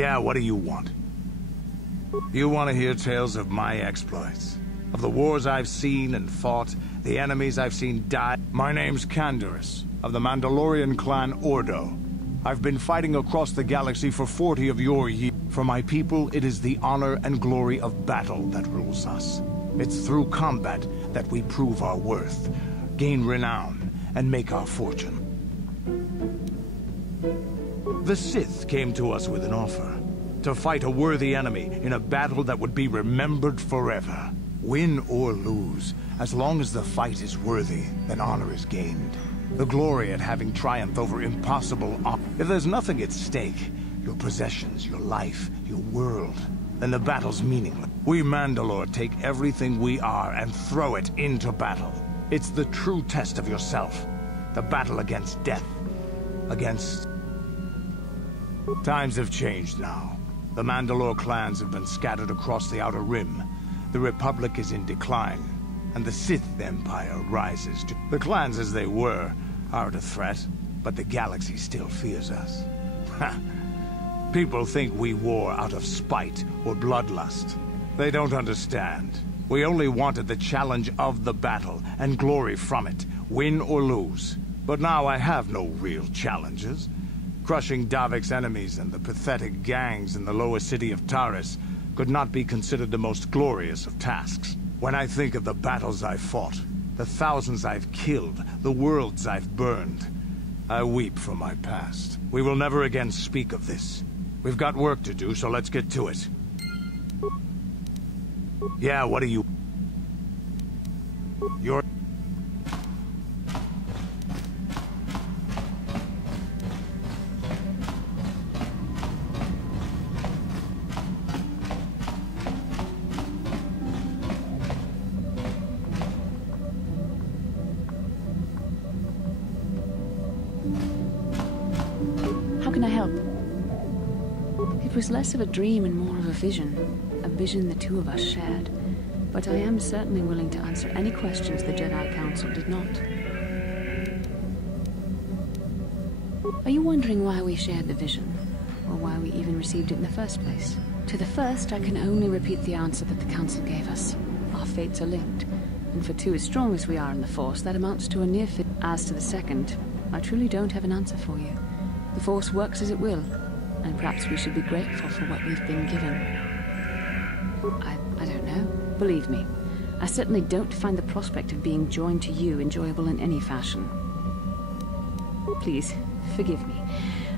Yeah, what do you want? You want to hear tales of my exploits? Of the wars I've seen and fought, the enemies I've seen die? My name's Canderous, of the Mandalorian clan Ordo. I've been fighting across the galaxy for 40 of your years. For my people, it is the honor and glory of battle that rules us. It's through combat that we prove our worth, gain renown, and make our fortune. The Sith came to us with an offer. To fight a worthy enemy in a battle that would be remembered forever. Win or lose, as long as the fight is worthy, then honor is gained. The glory at having triumphed over impossible odds. If there's nothing at stake, your possessions, your life, your world, then the battle's meaningless. We Mandalore take everything we are and throw it into battle. It's the true test of yourself. The battle against death. Against... Times have changed now. The Mandalore clans have been scattered across the Outer Rim. The Republic is in decline, and the Sith Empire rises to... The clans as they were aren't a threat, but the galaxy still fears us. People think we war out of spite or bloodlust. They don't understand. We only wanted the challenge of the battle and glory from it, win or lose. But now I have no real challenges. Crushing Davik's enemies and the pathetic gangs in the lower city of Taris could not be considered the most glorious of tasks. When I think of the battles I've fought, the thousands I've killed, the worlds I've burned, I weep for my past. We will never again speak of this. We've got work to do, so let's get to it. Yeah, what do you... You're... How can I help? It was less of a dream and more of a vision the two of us shared. But I am certainly willing to answer any questions the Jedi Council did not. Are you wondering why we shared the vision? Or why we even received it in the first place? To the first, I can only repeat the answer that the Council gave us. Our fates are linked. And for two as strong as we are in the Force, that amounts to a near fit. As to the second, I truly don't have an answer for you. The Force works as it will, and perhaps we should be grateful for what we've been given. I don't know. Believe me, I certainly don't find the prospect of being joined to you enjoyable in any fashion. Please, forgive me.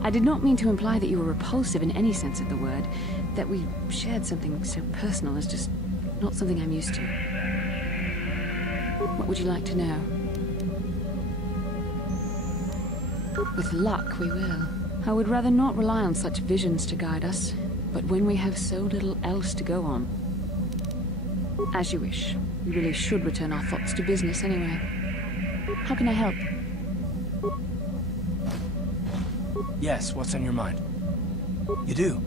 I did not mean to imply that you were repulsive in any sense of the word. That we shared something so personal is just not something I'm used to. What would you like to know? With luck, we will. I would rather not rely on such visions to guide us, but when we have so little else to go on... As you wish. We really should return our thoughts to business anyway. How can I help? Yes, what's on your mind? You do?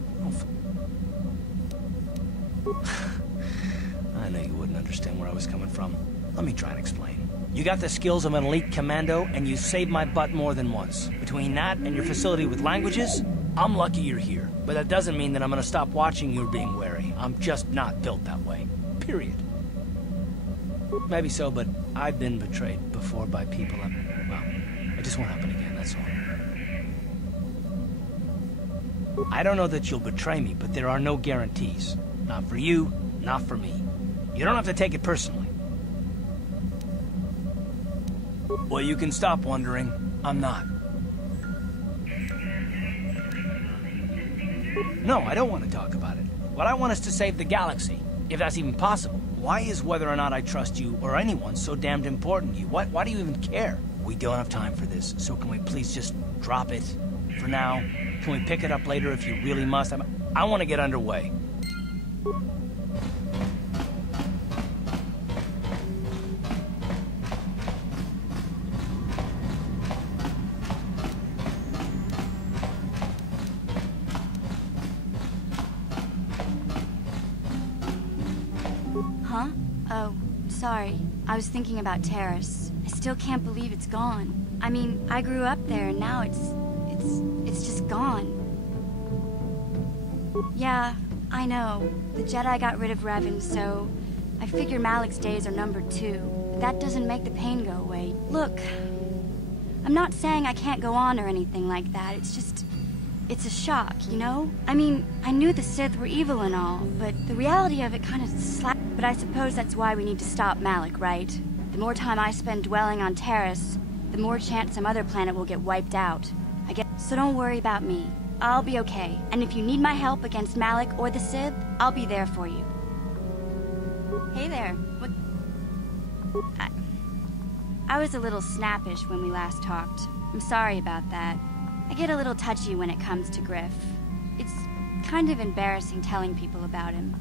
I know you wouldn't understand where I was coming from. Let me try and explain. You got the skills of an elite commando, and you saved my butt more than once. Between that and your facility with languages, I'm lucky you're here. But that doesn't mean that I'm gonna stop watching you being wary. I'm just not built that way. Period. Maybe so, but I've been betrayed before by people. Well, it just won't happen again, that's all. I don't know that you'll betray me, but there are no guarantees. Not for you, not for me. You don't have to take it personally. Well, you can stop wondering. I'm not. No, I don't want to talk about it. What I want is to save the galaxy, if that's even possible. Why is whether or not I trust you or anyone so damned important to you? Why do you even care? We don't have time for this, so can we please just drop it for now? Can we pick it up later if you really must? I want to get underway. Huh? Oh, sorry. I was thinking about Taris. I still can't believe it's gone. I mean, I grew up there and now it's just gone. Yeah, I know. The Jedi got rid of Revan, so I figure Malik's days are numbered too. But that doesn't make the pain go away. Look, I'm not saying I can't go on or anything like that. It's just, it's a shock, you know? I mean, I knew the Sith were evil and all, but the reality of it kind of slapped. But I suppose that's why we need to stop Malik, right? The more time I spend dwelling on Taris, the more chance some other planet will get wiped out. I guess. So don't worry about me. I'll be okay. And if you need my help against Malik or the Sith, I'll be there for you. Hey there. What? I was a little snappish when we last talked. I'm sorry about that. I get a little touchy when it comes to Griff. It's kind of embarrassing telling people about him.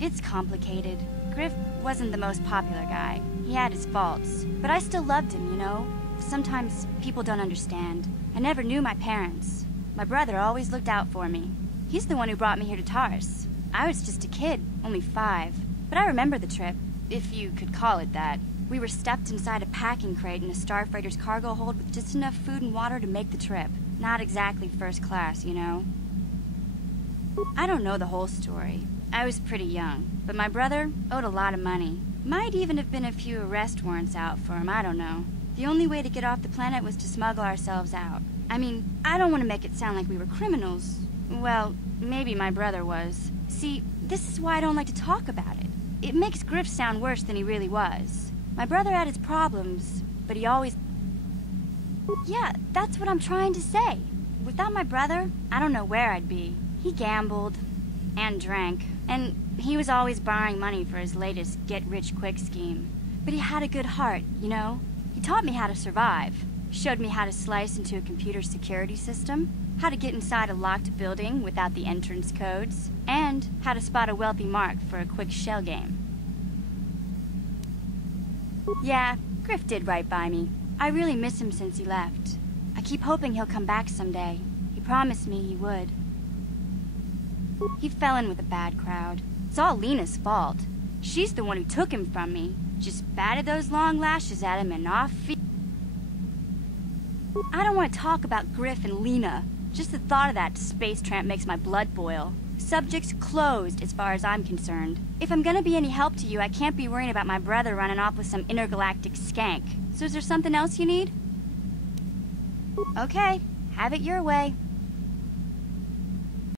It's complicated. Griff wasn't the most popular guy. He had his faults. But I still loved him, you know? Sometimes people don't understand. I never knew my parents. My brother always looked out for me. He's the one who brought me here to Taris. I was just a kid, only 5. But I remember the trip, if you could call it that. We were stuffed inside a packing crate in a starfreighter's cargo hold with just enough food and water to make the trip. Not exactly first class, you know? I don't know the whole story. I was pretty young, but my brother owed a lot of money. Might even have been a few arrest warrants out for him, I don't know. The only way to get off the planet was to smuggle ourselves out. I mean, I don't want to make it sound like we were criminals. Well, maybe my brother was. See, this is why I don't like to talk about it. It makes Griff sound worse than he really was. My brother had his problems, but he always... Yeah, that's what I'm trying to say. Without my brother, I don't know where I'd be. He gambled and drank, and he was always borrowing money for his latest get-rich-quick scheme. But he had a good heart, you know? He taught me how to survive. Showed me how to slice into a computer security system, how to get inside a locked building without the entrance codes, and how to spot a wealthy mark for a quick shell game. Yeah, Griff did right by me. I really miss him since he left. I keep hoping he'll come back someday. He promised me he would. He fell in with a bad crowd. It's all Lena's fault. She's the one who took him from me. Just batted those long lashes at him and off he... I don't want to talk about Griff and Lena. Just the thought of that space tramp makes my blood boil. Subject's closed as far as I'm concerned. If I'm gonna be any help to you, I can't be worrying about my brother running off with some intergalactic skank. So is there something else you need? Okay, have it your way.